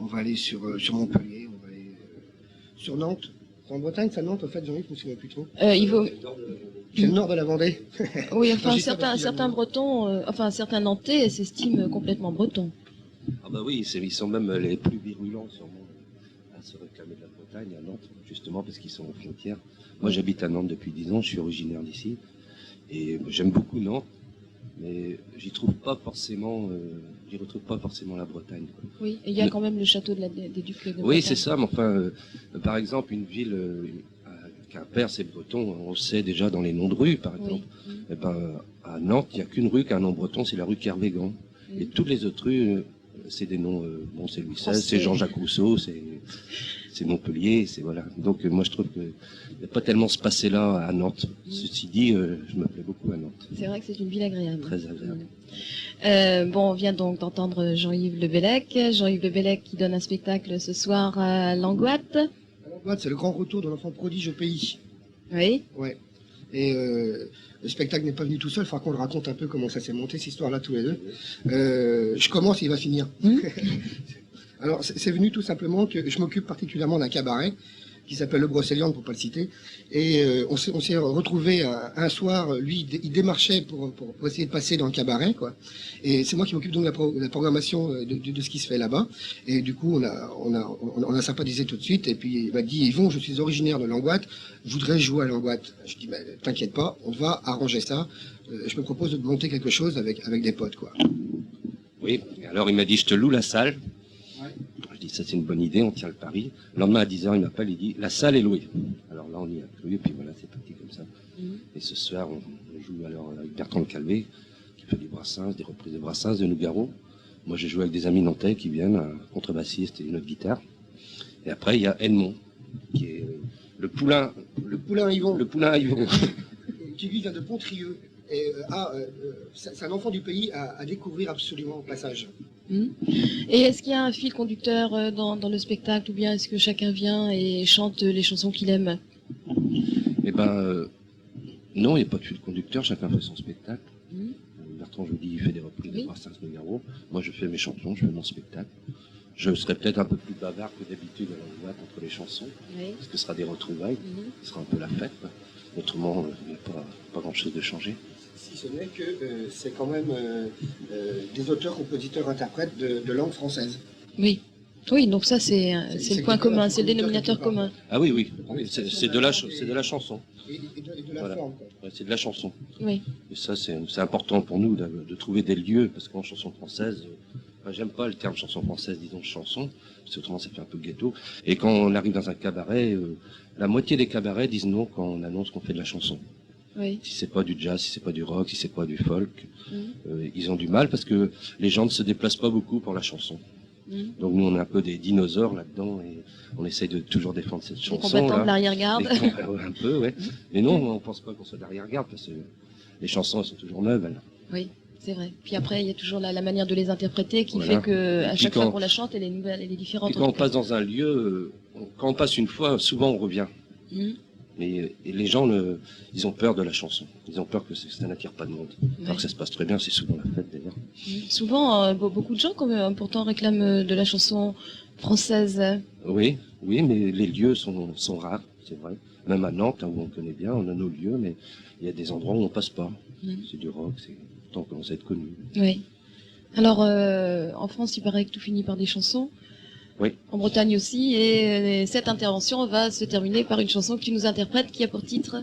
On va aller sur Montpellier, on va aller sur Nantes. C'est en Bretagne, ça, Nantes, en fait, Jean-Yves, je me souviens plus trop. Il vaut... C'est le nord de la Vendée. Oui, enfin, Non, certains Bretons, certains Nantais s'estiment complètement bretons. Ah bah oui, ils sont même les plus virulents sûrement à se réclamer de la Bretagne, à Nantes, justement parce qu'ils sont aux frontières. Moi j'habite à Nantes depuis 10 ans, je suis originaire d'ici, et j'aime beaucoup Nantes, mais j'y retrouve pas forcément la Bretagne, quoi. Oui, et il y a quand même le château des Ducs de Bretagne. Oui, c'est ça, mais enfin, par exemple, une ville, Quimper, c'est breton, on le sait déjà dans les noms de rues, par exemple. Oui. Eh ben, à Nantes, il n'y a qu'une rue qui a un nom breton, c'est la rue Kervégan. Et toutes les autres rues, c'est des noms, c'est Louis XVI, c'est Jean-Jacques Rousseau, c'est Montpellier, c'est voilà. Donc moi je trouve qu'il n'y a pas tellement ce passé-là à Nantes. Ceci dit, je me plais beaucoup à Nantes. C'est vrai que c'est une ville agréable. Très agréable. On vient donc d'entendre Jean-Yves Le Bellec. Jean-Yves Le Bellec qui donne un spectacle ce soir à Langoat. C'est le grand retour de l'enfant prodige au pays. Oui. Ouais. Et le spectacle n'est pas venu tout seul, il faudra qu'on le raconte un peu comment ça s'est monté, cette histoire-là, tous les deux. Je commence et il va finir. Alors, c'est venu tout simplement que je m'occupe particulièrement d'un cabaret qui s'appelle Le Brocéliande, pour pas le citer. Et on s'est retrouvé un soir, lui, il démarchait pour essayer de passer dans le cabaret, quoi. Et c'est moi qui m'occupe donc de la programmation de ce qui se fait là-bas. Et du coup, on a sympathisé tout de suite. Et puis, il m'a dit, Yvon, je suis originaire de Langoat, je voudrais jouer à Langoat. Je dis, t'inquiète pas, on va arranger ça. Je me propose de monter quelque chose avec des potes, quoi. Oui, alors il m'a dit, je te loue la salle. Je dis, ça c'est une bonne idée, on tient le pari. Le lendemain à 10h, il m'appelle, il dit, la salle est louée. Alors là, on y a cru, et puis voilà, c'est parti comme ça. Et ce soir, on joue alors avec Bertrand Le Calvé, qui fait du Brassens, des reprises de Brassens, de Nougaro. Moi, j'ai joué avec des amis nantais qui viennent, un contrebassiste et une autre guitare. Et après, il y a Edmond, qui est le poulain à Yvon. Qui lui vient de Pontrieux. Et c'est un enfant du pays à découvrir absolument au passage. Et est-ce qu'il y a un fil conducteur dans le spectacle, ou bien est-ce que chacun vient et chante les chansons qu'il aime? Eh ben, non, il n'y a pas de fil conducteur, chacun fait son spectacle. Bertrand, je vous dis, il fait des reprises de Brassens, Nougaro. Moi, je fais mes chansons, je fais mon spectacle. Je serai peut-être un peu plus bavard que d'habitude à l'endroit entre les chansons, parce que ce sera des retrouvailles, ce sera un peu la fête, quoi. Autrement, il n'y a pas grand-chose de changé. Si ce n'est que c'est quand même des auteurs, compositeurs, interprètes de langue française. Oui. Oui, donc ça c'est le point commun, c'est le dénominateur commun. Ah oui, c'est de la chanson. Et de la forme, quoi. Ouais, c'est de la chanson. Oui. Et ça, c'est important pour nous de trouver des lieux, parce qu'en chanson française, j'aime pas le terme chanson française, disons chanson, parce que autrement ça fait un peu ghetto. Et quand on arrive dans un cabaret, la moitié des cabarets disent non quand on annonce qu'on fait de la chanson. Oui. Si c'est pas du jazz, si c'est pas du rock, si c'est pas du folk, ils ont du mal parce que les gens ne se déplacent pas beaucoup pour la chanson. Donc nous on est un peu des dinosaures là-dedans et on essaye de toujours défendre cette chanson. Combattants de l'arrière-garde. Un peu, ouais. Mais non, on pense pas qu'on soit de l'arrière-garde parce que les chansons elles sont toujours neuves. Oui, c'est vrai. Puis après il y a toujours la manière de les interpréter qui fait que à chaque fois qu'on la chante elle est nouvelle, elle est différente. Et quand on passe dans un lieu, quand on passe une fois, souvent on revient. Mais les gens, ils ont peur de la chanson. Ils ont peur que ça n'attire pas de monde. Alors que ça se passe très bien, c'est souvent la fête d'ailleurs. Souvent, beaucoup de gens pourtant réclament de la chanson française. Oui, mais les lieux sont rares, c'est vrai. Même à Nantes, où on connaît bien, on a nos lieux, mais il y a des endroits où on passe pas. C'est du rock, pourtant on commence à être connu. Oui. Alors, en France, il paraît que tout finit par des chansons. Oui. En Bretagne aussi, et cette intervention va se terminer par une chanson que tu nous interprètes, qui a pour titre...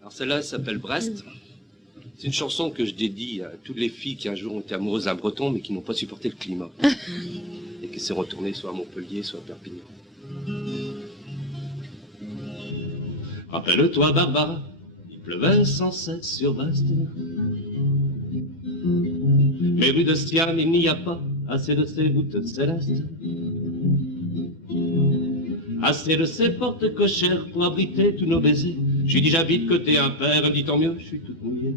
Alors celle-là s'appelle Brest. C'est une chanson que je dédie à toutes les filles qui un jour ont été amoureuses d'un breton, mais qui n'ont pas supporté le climat. Et qui s'est retournées soit à Montpellier, soit à Perpignan. Rappelle-toi, Barbara, il pleuvait sans cesse sur Brest. Mais rue de Siam, il n'y a pas assez de ces voûtes célestes. Assez de ces portes cochères pour abriter tous nos baisers. J'ai dit j'habite côté impair, dit tant mieux, je suis toute mouillée.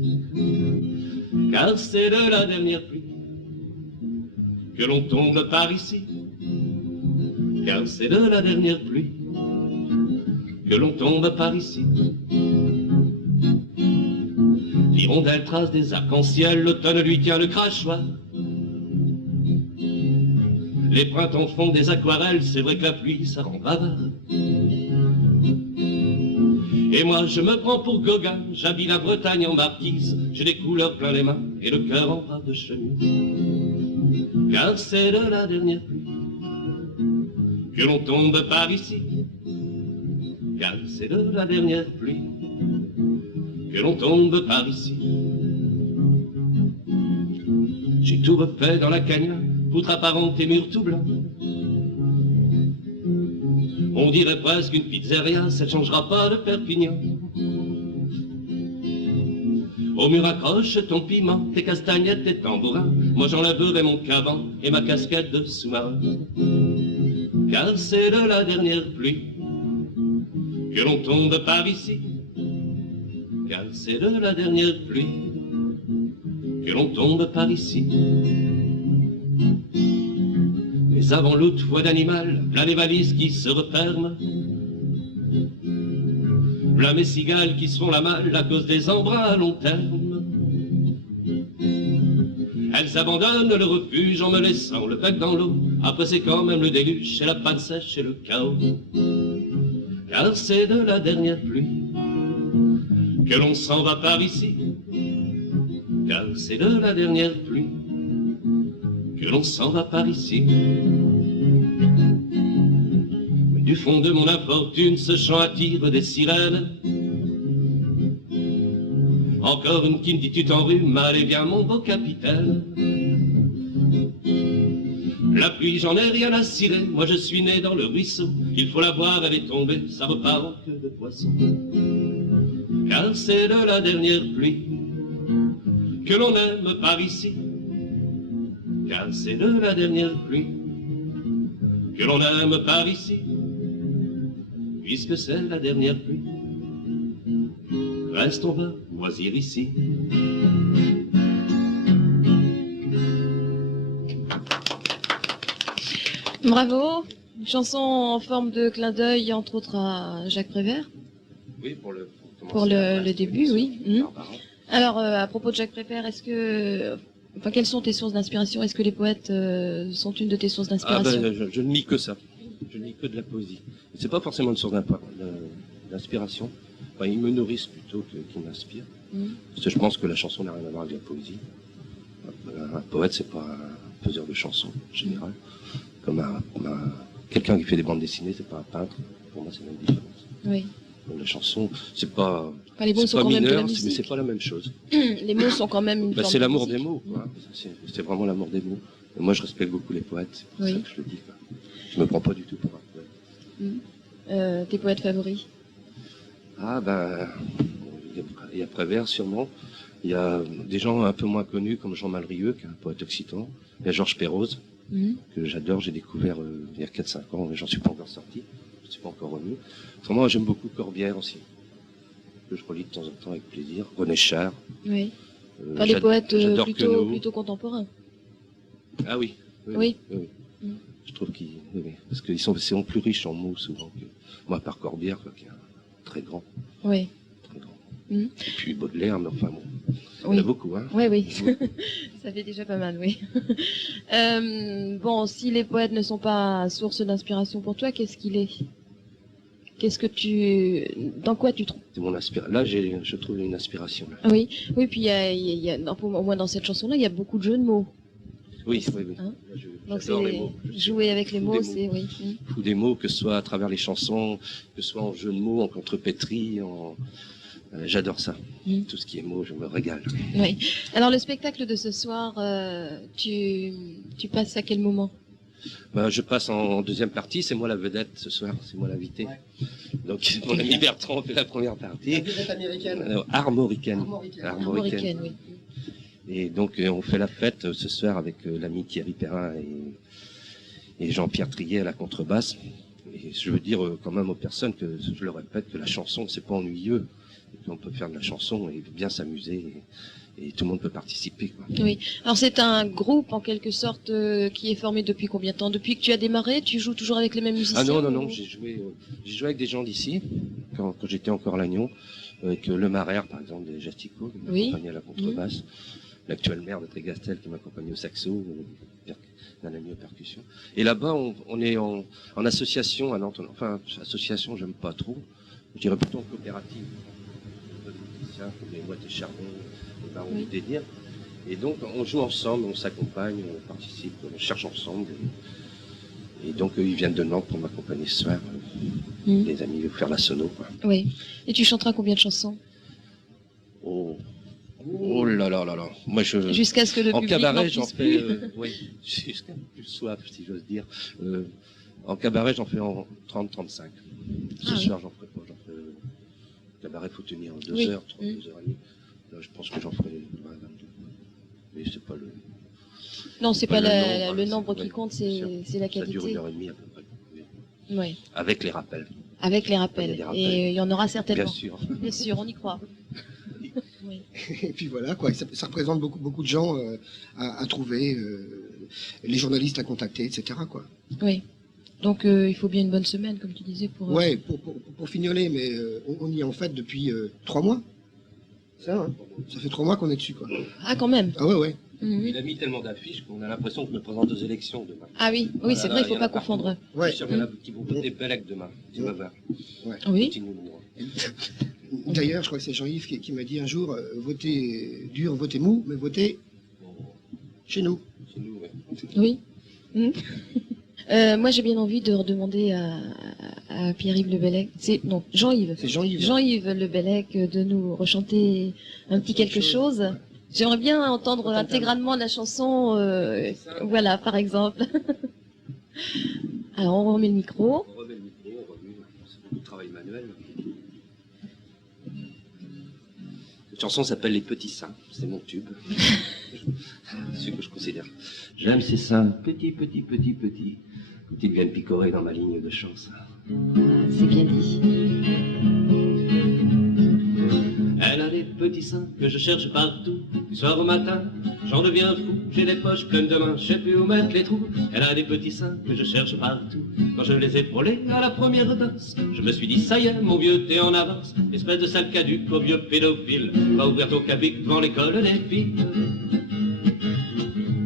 Car c'est de la dernière pluie que l'on tombe par ici. Car c'est de la dernière pluie que l'on tombe par ici. L'hirondelle trace des arcs-en-ciel, l'automne lui tient le crachoir. Les printemps font des aquarelles, c'est vrai que la pluie, ça rend bavard. Et moi je me prends pour Gauguin, j'habille la Bretagne en marquise, j'ai des couleurs plein les mains et le cœur en bras de chemise. Car c'est de la dernière pluie que l'on tombe par ici. Car c'est de la dernière pluie que l'on tombe par ici. J'ai tout refait dans la cagna, poutre apparente et murs tout blancs. On dirait presque une pizzeria, ça ne changera pas de Perpignan. Au mur accroche ton piment, tes castagnettes, tes tambourins. Moi j'enlèverai mon caban et ma casquette de sous-marin. Car c'est de la dernière pluie que l'on tombe par ici. Car c'est de la dernière pluie que l'on tombe par ici. Mais avant l'autre voix d'animal, plein les valises qui se referment, plein mes cigales qui se font la malle à cause des embruns à long terme. Elles abandonnent le refuge en me laissant le bec dans l'eau. Après c'est quand même le déluge et la panne sèche et le chaos. Car c'est de la dernière pluie que l'on s'en va par ici. Car c'est de la dernière pluie que l'on s'en va par ici. Mais du fond de mon infortune, ce chant attire des sirènes. Encore une qui me dit tu t'enrhumes, allez viens mon beau capitaine. La pluie j'en ai rien à cirer, moi je suis né dans le ruisseau. Il faut la voir, elle est tombée, ça repart en queue de poisson. Car c'est de la dernière pluie que l'on aime par ici. Car c'est de la dernière pluie que l'on aime par ici. Puisque c'est la dernière pluie, restons va moisir ici. Bravo. Une chanson en forme de clin d'œil, entre autres à Jacques Prévert. Oui, Pour le début, oui. Barbara. Alors, à propos de Jacques Prévert, quelles sont tes sources d'inspiration? Est-ce que les poètes sont une de tes sources d'inspiration? Je ne lis que ça. Je ne lis que de la poésie. C'est pas forcément une source d'inspiration. Enfin, ils me nourrissent plutôt qu'ils m'inspirent. Parce que je pense que la chanson n'a rien à voir avec la poésie. Un poète, c'est pas un faiseur de chansons, en général. Comme quelqu'un qui fait des bandes dessinées, c'est pas un peintre. Pour moi, c'est la même différence. Oui. La chanson, c'est pas, Les mots c'est sont pas quand même de la mineur, mais musique. c'est pas la même chose. Les mots sont quand même une forme C'est de l'amour musique. des mots, quoi. C'est vraiment l'amour des mots. Et moi, je respecte beaucoup les poètes, c'est pour Oui. ça que je le dis, quoi. Je me prends pas du tout pour un poète. Tes poètes favoris? Ah ben, il y a Prévert sûrement. Il y a des gens un peu moins connus comme Jean Malrieux, qui est un poète occitan. Il y a Georges Perroz, que j'adore, j'ai découvert il y a 4-5 ans, mais j'en suis pas encore sorti. Je ne suis pas encore revenu. Autrement, j'aime beaucoup Corbière aussi, que je relis de temps en temps avec plaisir. René Char. Oui. Des poètes j'adore Queneau. plutôt contemporains. Ah oui. Oui. Je trouve qu'ils, oui, parce qu'ils sont plus riches en mots souvent que moi, par Corbière, quoi, qui est un très grand. Oui. Très grand. Mm. Et puis Baudelaire, mais enfin bon. Il y en Oui. a beaucoup, hein. Oui. Ça fait déjà pas mal, oui. Bon, si les poètes ne sont pas source d'inspiration pour toi, qu'est-ce qu'il est? Dans quoi tu trouves? C'est mon Là, je trouve une inspiration, là. Oui, puis au moins dans cette chanson-là, il y a beaucoup de jeux de mots. Oui. Hein? Donc J'adore les mots. jouer avec les Fou mots, des c'est oui. Fou des mots, que ce soit à travers les chansons, que ce soit en jeu de mots, en contrepétrie, j'adore ça. Tout ce qui est mots, je me régale. Oui. Alors le spectacle de ce soir, tu passes à quel moment? Je passe en deuxième partie, c'est moi la vedette ce soir, c'est moi l'invité. Ouais. Donc mon ami Bertrand fait la première partie. La vedette américaine. Armoricaine. Armoricaine, oui. Et donc on fait la fête ce soir avec l'ami Thierry Perrin et Jean-Pierre Trier à la contrebasse. Et je veux dire quand même aux personnes que je le répète que la chanson c'est pas ennuyeux, qu'on peut faire de la chanson et bien s'amuser et tout le monde peut participer, quoi. Oui. Alors c'est un groupe en quelque sorte qui est formé depuis combien de temps? Depuis que tu as démarré, tu joues toujours avec les mêmes musiciens? Ah non, j'ai joué avec des gens d'ici quand j'étais encore à Lannion, avec Le Marais par exemple, des Jastico qui m'accompagnait à la contrebasse. L'actuel maire de Trégastel qui m'accompagnait au saxo, d'un ami aux percussions. Et là-bas, on est en association à Nantes. Enfin, association, j'aime pas trop. Je dirais plutôt en coopérative. Des musiciens comme les Moët et Chardon, les Barons du Délire. Et donc, on joue ensemble, on s'accompagne, on participe, on cherche ensemble. Et donc, ils viennent de Nantes pour m'accompagner ce soir. Les amis, vont faire la sono. Quoi. Oui. Et tu chanteras combien de chansons? Oh là là là là. Moi, jusqu'à ce que le en public cabaret, n'en j'en puisse fais, plus. oui, jusqu'à plus soif, si j'ose dire. En cabaret, j'en fais en 30-35. Ce soir, j'en ferai pas. Cabaret, faut tenir 2 heures, 2 heures et demie. Là, je pense que j'en ferai 22. Mais c'est pas le. Non, c'est pas le nombre qui ouais, compte, c'est la qualité. Ça dure 1h30 à peu près. Oui. Avec les rappels. Avec les rappels. Et il y en aura certainement. Bien sûr. Bien sûr, on y croit. Oui. Et puis voilà, quoi. Ça représente beaucoup de gens à trouver, les journalistes à contacter, etc. Quoi. Oui. Donc il faut bien une bonne semaine, comme tu disais, pour. Ouais, pour fignoler, mais on y est en fait depuis 3 mois. Ça, hein. Ça fait 3 mois qu'on est dessus, quoi. Ah, quand même. Ah ouais. Il a mis tellement d'affiches qu'on a l'impression que je me présente aux élections demain. Ah oui, oui, c'est vrai, il ne faut pas confondre. Je suis sûr qu'il y en a qui vont voter Bellec demain. Tu vas voir. Ouais. Oui. D'ailleurs, je crois que c'est Jean-Yves qui m'a dit un jour, votez dur, votez mou, mais votez chez nous. Chez nous, ouais. Oui. Moi, j'ai bien envie de redemander à Pierre-Yves Le Bellec, non, Jean-Yves. C'est Jean-Yves. Jean-Yves Le Bellec de nous rechanter un petit quelque chose. J'aimerais bien entendre intégralement la chanson, voilà, par exemple. Alors, on remet le micro. On remet le micro, on remue. C'est beaucoup de travail manuel. Cette chanson s'appelle Les Petits Seins. C'est mon tube. C'est ce que je considère. J'aime ces seins petits, petits, petits, petits. Quand ils viennent picorer dans ma ligne de chance. C'est bien dit. Elle a des petits seins que je cherche partout. Du soir au matin, j'en deviens fou. J'ai les poches pleines de mains, je sais plus où mettre les trous. Elle a des petits seins que je cherche partout. Quand je les ai frôlés à la première danse, je me suis dit, ça y est, mon vieux, t'es en avance. Espèce de sale caduc au vieux pédophile. Va ouvrir ton cabic devant l'école des filles.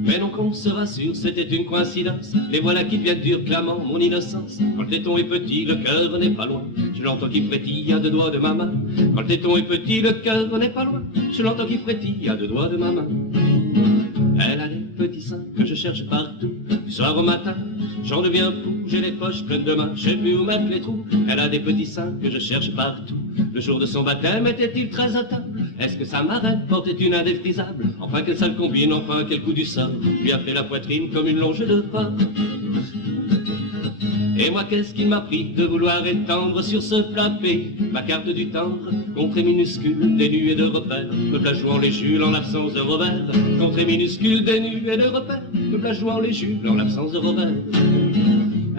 Mais non qu'on se rassure, c'était une coïncidence. Les voilà qui deviennent durs, clamant mon innocence. Quand le téton est petit, le cœur n'est pas loin. Je l'entends qui frétille à 2 doigts de ma main. Quand le téton est petit, le cœur n'est pas loin. Je l'entends qui frétille à 2 doigts de ma main. Elle a les petits seins que je cherche partout. Du soir au matin, j'en deviens fou. J'ai les poches pleines de mains, je sais plus où mettre les trous. Elle a des petits seins que je cherche partout. Le jour de son baptême était-il très à table? Est-ce que sa marraine portait une indéfrisable? Enfin quelle sale combine, enfin quel coup du sort lui a fait la poitrine comme une longe de porc. Et moi qu'est-ce qu'il m'a pris de vouloir étendre sur ce flappé ma carte du tendre, contrée minuscule, dénuée de repères, me plageant les Jules en l'absence de Robert. Contrée minuscule, dénuée de repères, me plageant les Jules en l'absence de Robert.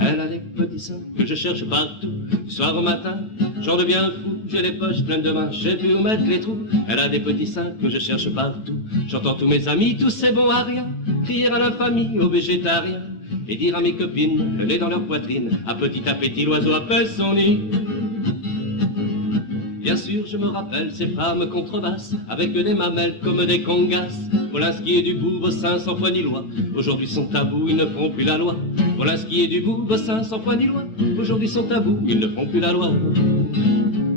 Elle a des petits seins que je cherche partout. Du soir au matin, j'en deviens fou. J'ai les poches pleines de mains, je sais plus où mettre les trous. Elle a des petits seins que je cherche partout. J'entends tous mes amis, tous ces bons à rien, crier à l'infamie aux végétariens. Et dire à mes copines, le nez dans leur poitrine, à petit appétit l'oiseau appelle son nid. Bien sûr, je me rappelle ces femmes contrebasses, avec des mamelles comme des congasses. Polanski et Dubourg, vos seins sans foi ni loi, aujourd'hui sont tabous, ils ne font plus la loi. Polanski et Dubourg, vos seins sans foi ni loi, aujourd'hui sont tabous, ils ne font plus la loi.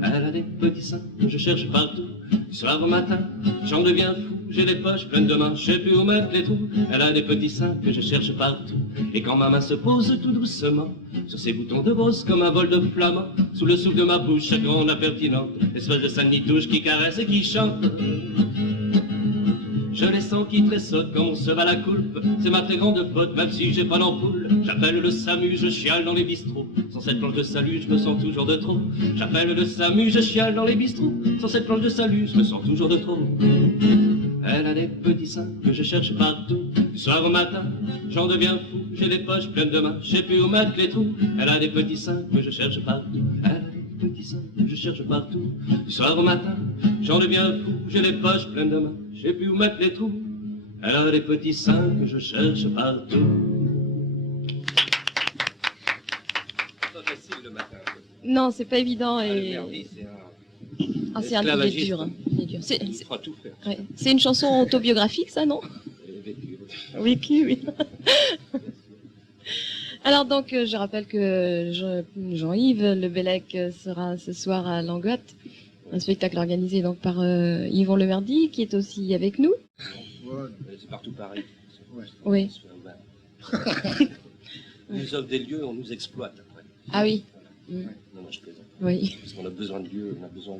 Elle a des petits seins que je cherche partout. Du soir au matin, j'en deviens fou. J'ai les poches pleines de mains, je sais plus où mettre les trous. Elle a des petits seins que je cherche partout. Et quand ma main se pose tout doucement sur ses boutons de rose comme un vol de flamand, sous le souffle de ma bouche, chaque grande impertinente, espèce de sanitouche qui caresse et qui chante. Je les sens qui tressautent quand on se bat la coulpe. C'est ma très grande faute, même si j'ai pas d'ampoule. J'appelle le SAMU, je chiale dans les bistrots. Sans cette planche de salut, je me sens toujours de trop. J'appelle le SAMU, je chiale dans les bistrots. Sans cette planche de salut, je me sens toujours de trop. Elle a des petits seins que je cherche partout. Du soir au matin, j'en deviens fou. J'ai les poches pleines de mains, je sais plus où mettre les trous. Elle a des petits seins que je cherche partout. Elle a des petits seins que je cherche partout. Du soir au matin, j'en deviens fou. J'ai les poches pleines de mains, je sais plus où mettre les trous. Elle a des petits seins que je cherche partout. C'est pas facile le matin. Non, c'est pas évident. Le Et... merdi, c'est un... Ah, c'est un truc esclavagiste. dur. Hein. C'est dur. Il fera tout faire. Ouais. C'est une chanson autobiographique, ça, non? Vécu. Vécu, oui. Alors donc, je rappelle que Jean-Yves Le Bellec sera ce soir à Langotte, un spectacle organisé donc par Yvon Le Merdy, qui est aussi avec nous. Ouais. C'est partout pareil. Ouais. Oui. On nous offre des lieux, on nous exploite après. Ah oui. Non, non, je plaisante. Oui. Parce qu'on a besoin de lieux, on a besoin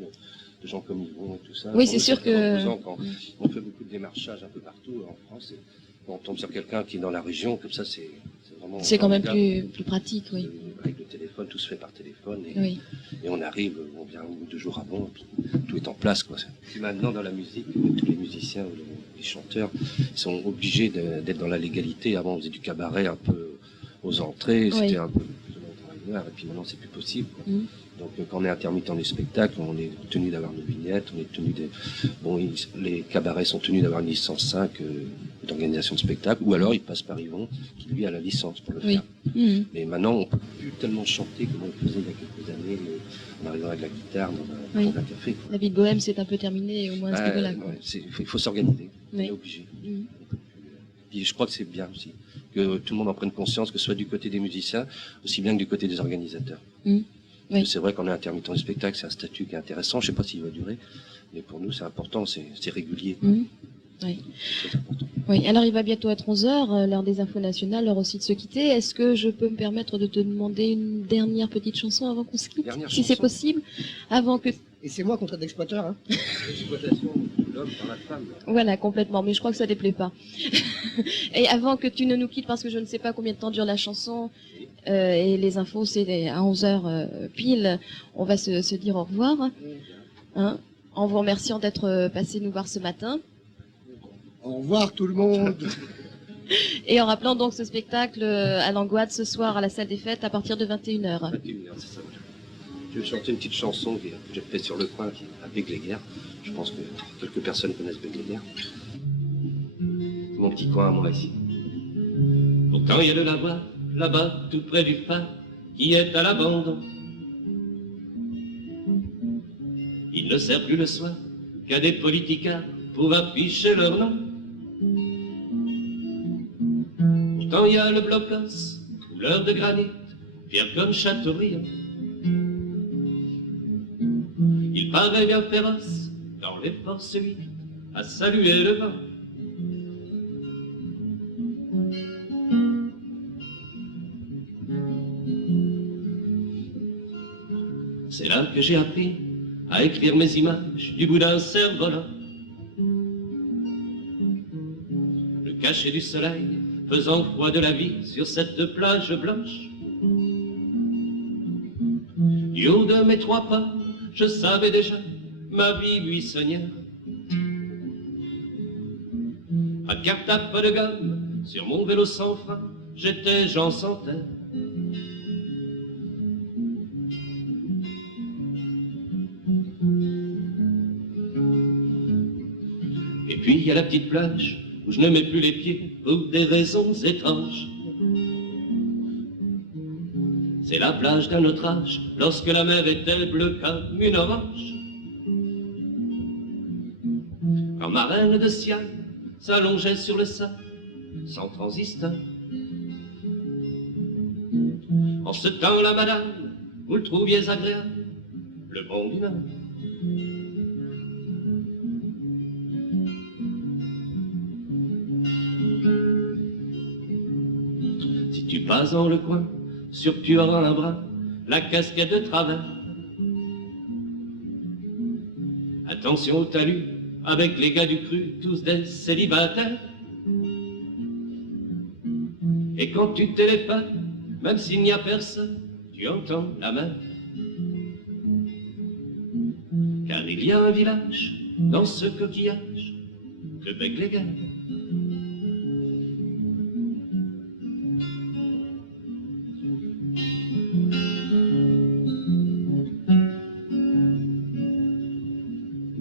de gens comme Yvon et tout ça. Oui, Pour c'est nous, sûr très que- reposant quand on fait beaucoup de démarchages un peu partout en France. Et quand on tombe sur quelqu'un qui est dans la région, comme ça, c'est vraiment. C'est quand même formidable. plus pratique, oui. Avec le téléphone, tout se fait par téléphone. Et, Oui. et on arrive, on vient 1 ou 2 jours avant, et puis tout est en place, quoi. Puis maintenant, dans la musique, tous les musiciens ou les chanteurs, ils sont obligés d'être dans la légalité. Avant, on faisait du cabaret un peu aux entrées, Oui. c'était un peu et puis maintenant c'est plus possible, quoi. Mhm. Donc quand on est intermittent du spectacle, on est tenu d'avoir nos vignettes, on est tenu les cabarets sont tenus d'avoir une licence 5 d'organisation de spectacle, ou alors ils passent par Yvon qui lui a la licence pour le Oui. faire. Mhm. Mais maintenant on peut plus tellement chanter comme on le faisait il y a quelques années, en arrivant avec la guitare dans Oui. un café, quoi. La vie de bohème, c'est un peu terminé, au moins à ce niveau-là. quoi. Ouais, il faut s'organiser, on Oui. est obligé. Mhm. Puis je crois que c'est bien aussi que tout le monde en prenne conscience, que ce soit du côté des musiciens, aussi bien que du côté des organisateurs. Mhm. Parce Oui. que c'est vrai qu'on est intermittent du spectacle, c'est un statut qui est intéressant, je ne sais pas s'il va durer, mais pour nous c'est important, c'est régulier. Mhm. Oui. C'est très important. Oui, alors il va bientôt être 11h, l'heure des infos nationales, l'heure aussi de se quitter. Est-ce que je peux me permettre de te demander une dernière petite chanson avant qu'on se quitte, Dernière si c'est chanson. possible, avant que... Et c'est moi qu'on traite d'exploiteur. Hein. L'exploitation de l'homme par la femme. Voilà, complètement, mais je crois que ça déplaît pas. Et avant que tu ne nous quittes, parce que je ne sais pas combien de temps dure la chanson, et les infos, c'est à 11h pile, on va se dire au revoir, hein, en vous remerciant d'être passé nous voir ce matin, Au revoir tout le monde. et en rappelant donc ce spectacle à Langoade ce soir à la salle des fêtes à partir de 21h. 21h, c'est ça. Je vais chanter une petite chanson que j'ai faite sur le coin, qui est à Bégléguer. Je pense que quelques personnes connaissent Bégléguer. Mon petit coin à moi ici. Pourtant il y a de la voie, là-bas, tout près du phare, qui est à l'abandon. Il ne sert plus le soir qu'à des politicards pour afficher leur nom. Pourtant il y a le blocos, couleur de granit, fier comme Chateaubriand. Il paraît bien féroce dans les forces vives à saluer le vent. C'est là que j'ai appris à écrire mes images du bout d'un cerf-volant. Le cachet du soleil faisant froid de la vie sur cette plage blanche. Du haut de mes 3 pas, je savais déjà ma vie buissonnière. À carte à pas de gomme, sur mon vélo sans frein, j'étais Jean sans terre. Et puis il y a la petite plage où je ne mets plus les pieds pour des raisons étranges. C'est la plage d'un autre âge, lorsque la mer était bleue comme une orange. Quand ma reine de Siam s'allongeait sur le sable, sans transistor. En ce temps-là, madame, vous le trouviez agréable, le bon du Nord. Si tu passes dans le coin, sûr que tu auras un bras, la casquette de travers. Attention au talus, avec les gars du cru, tous des célibataires. Et quand tu téléphones, même s'il n'y a personne, tu entends la mer. Car il y a un village dans ce coquillage de Bégléguer.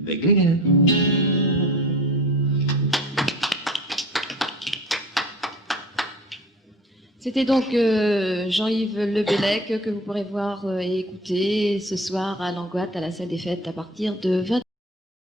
Bégléguer. C'était donc Jean-Yves Le Bellec que vous pourrez voir et écouter ce soir à Langoade à la salle des fêtes à partir de 20h.